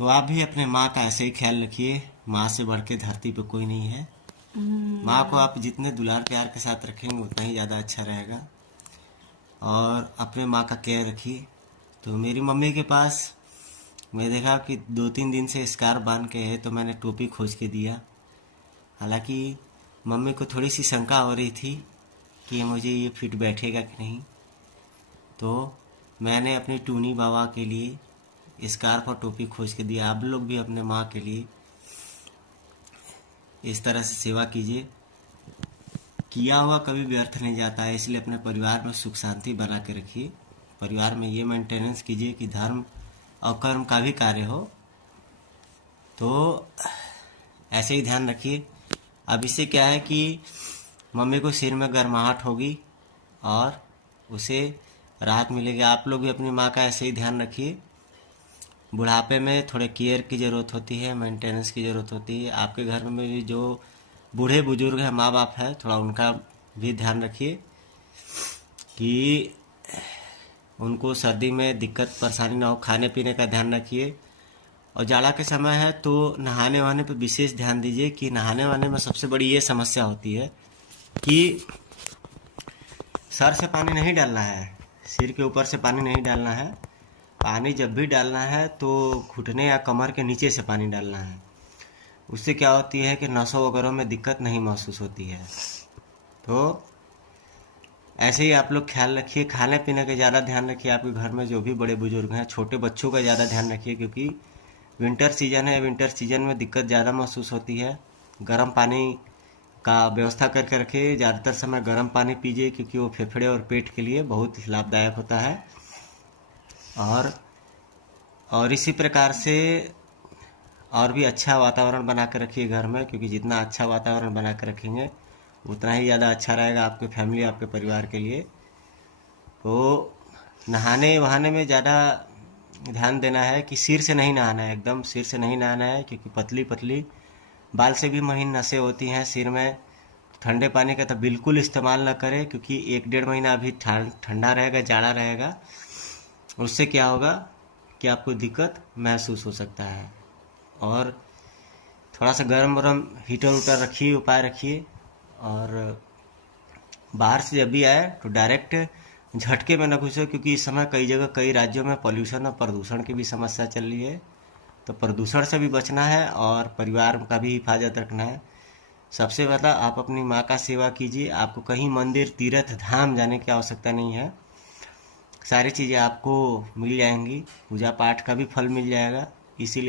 तो आप भी अपने माँ का ऐसे ही ख्याल रखिए। माँ से बढ़ के धरती पे कोई नहीं है। माँ को आप जितने दुलार प्यार के साथ रखेंगे उतना ही ज़्यादा अच्छा रहेगा। और अपने माँ का केयर रखिए। तो मेरी मम्मी के पास मैं देखा कि 2-3 दिन से स्कार्फ बांध के है, तो मैंने टोपी खोज के दिया। हालांकि मम्मी को थोड़ी सी शंका हो रही थी कि मुझे ये फिट बैठेगा कि नहीं, तो मैंने अपने टूनी बाबा के लिए स्कार्फ और टोपी खोज के दिया। आप लोग भी अपने माँ के लिए इस तरह से सेवा कीजिए। किया हुआ कभी व्यर्थ नहीं जाता है, इसलिए अपने परिवार में सुख शांति बना के रखिए। परिवार में ये मेंटेनेंस कीजिए कि धर्म और कर्म का भी कार्य हो। तो ऐसे ही ध्यान रखिए। अब इससे क्या है कि मम्मी को सिर में गर्माहट होगी और उसे राहत मिलेगी। आप लोग भी अपनी माँ का ऐसे ही ध्यान रखिए। बुढ़ापे में थोड़े केयर की ज़रूरत होती है, मेंटेनेंस की ज़रूरत होती है। आपके घर में भी जो बूढ़े बुजुर्ग हैं, माँ बाप हैं, थोड़ा उनका भी ध्यान रखिए कि उनको सर्दी में दिक्कत परेशानी ना हो। खाने पीने का ध्यान रखिए। और जाड़ा के समय है तो नहाने वहाने पे विशेष ध्यान दीजिए कि नहाने वाने में सबसे बड़ी ये समस्या होती है कि सर से पानी नहीं डालना है, सिर के ऊपर से पानी नहीं डालना है। पानी जब भी डालना है तो घुटने या कमर के नीचे से पानी डालना है। उससे क्या होती है कि नसों वगैरह में दिक्कत नहीं महसूस होती है। तो ऐसे ही आप लोग ख्याल रखिए। खाने पीने का ज़्यादा ध्यान रखिए। आपके घर में जो भी बड़े बुजुर्ग हैं, छोटे बच्चों का ज़्यादा ध्यान रखिए, क्योंकि विंटर सीजन है। विंटर सीजन में दिक्कत ज़्यादा महसूस होती है। गर्म पानी का व्यवस्था करके रखिए। ज़्यादातर समय गर्म पानी पीजिए, क्योंकि वो फेफड़े और पेट के लिए बहुत लाभदायक होता है। और इसी प्रकार से और भी अच्छा वातावरण बना कर रखिए घर में, क्योंकि जितना अच्छा वातावरण बना कर रखेंगे उतना ही ज़्यादा अच्छा रहेगा आपके फैमिली, आपके परिवार के लिए। तो नहाने वहाने में ज़्यादा ध्यान देना है कि सिर से नहीं नहाना है, एकदम सिर से नहीं नहाना है, क्योंकि पतली पतली बाल से भी महीन नसें होती हैं सिर में। ठंडे पानी का तो बिल्कुल इस्तेमाल ना करें, क्योंकि 1-1.5 महीना अभी ठंडा रहेगा, जाड़ा रहेगा। उससे क्या होगा कि आपको दिक्कत महसूस हो सकता है। और थोड़ा सा गर्म गरम हीटर उटर रखिए, उपाय रखिए। और बाहर से जब भी आए तो डायरेक्ट झटके में न घुसे, क्योंकि इस समय कई जगह कई राज्यों में पॉल्यूशन और प्रदूषण की भी समस्या चल रही है। तो प्रदूषण से भी बचना है और परिवार का भी हिफाजत रखना है। सबसे पहला आप अपनी माँ का सेवा कीजिए। आपको कहीं मंदिर तीर्थ धाम जाने की आवश्यकता नहीं है। सारी चीज़ें आपको मिल जाएंगी। पूजा पाठ का भी फल मिल जाएगा। इसीलिए